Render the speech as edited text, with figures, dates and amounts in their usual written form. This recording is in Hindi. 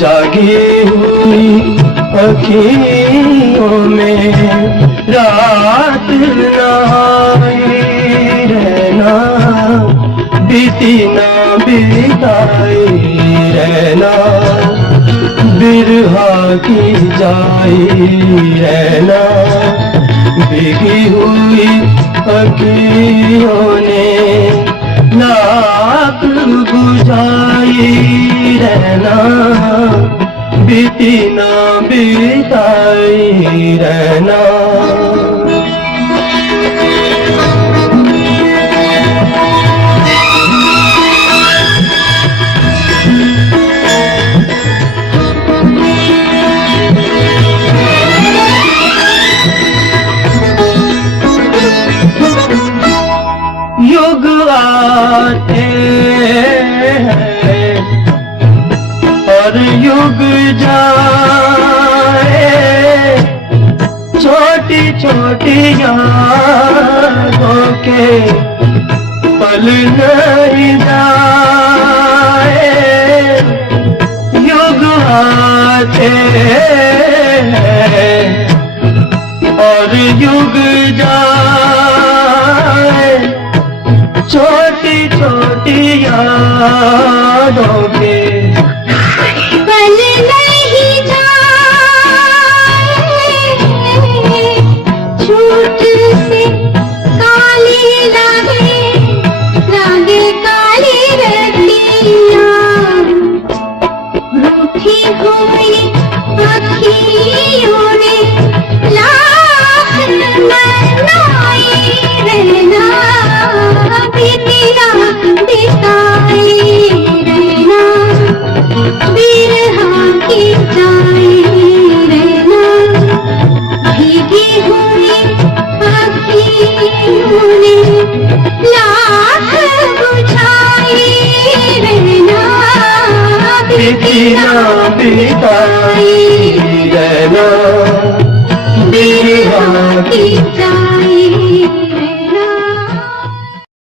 जागी हुई अखियों में रात नहाई रहना, बीती ना बिताई रहना, बिरहा की जाई रहना, भीगी हुई अखियों ने नाक बुझाई रहना, बीती ना बिताई रहना। युग आते हैं और युग जाए, छोटी छोटी यादों के पल नहीं जाए। युग आते हैं और युग जाए, छोटी छोटी यादों के पल नहीं जाए, छूट से काली लागे लागे काली रतियाँ, रूठी हुई अखियों ने लाख मनाई रहना, बीती ना बिताई रहना, बिरहा की जाई रहना, भीगी हुई अखियों ने लाख बुझाई रहना, बीती ना बिताई रहना बिरहा की की चाय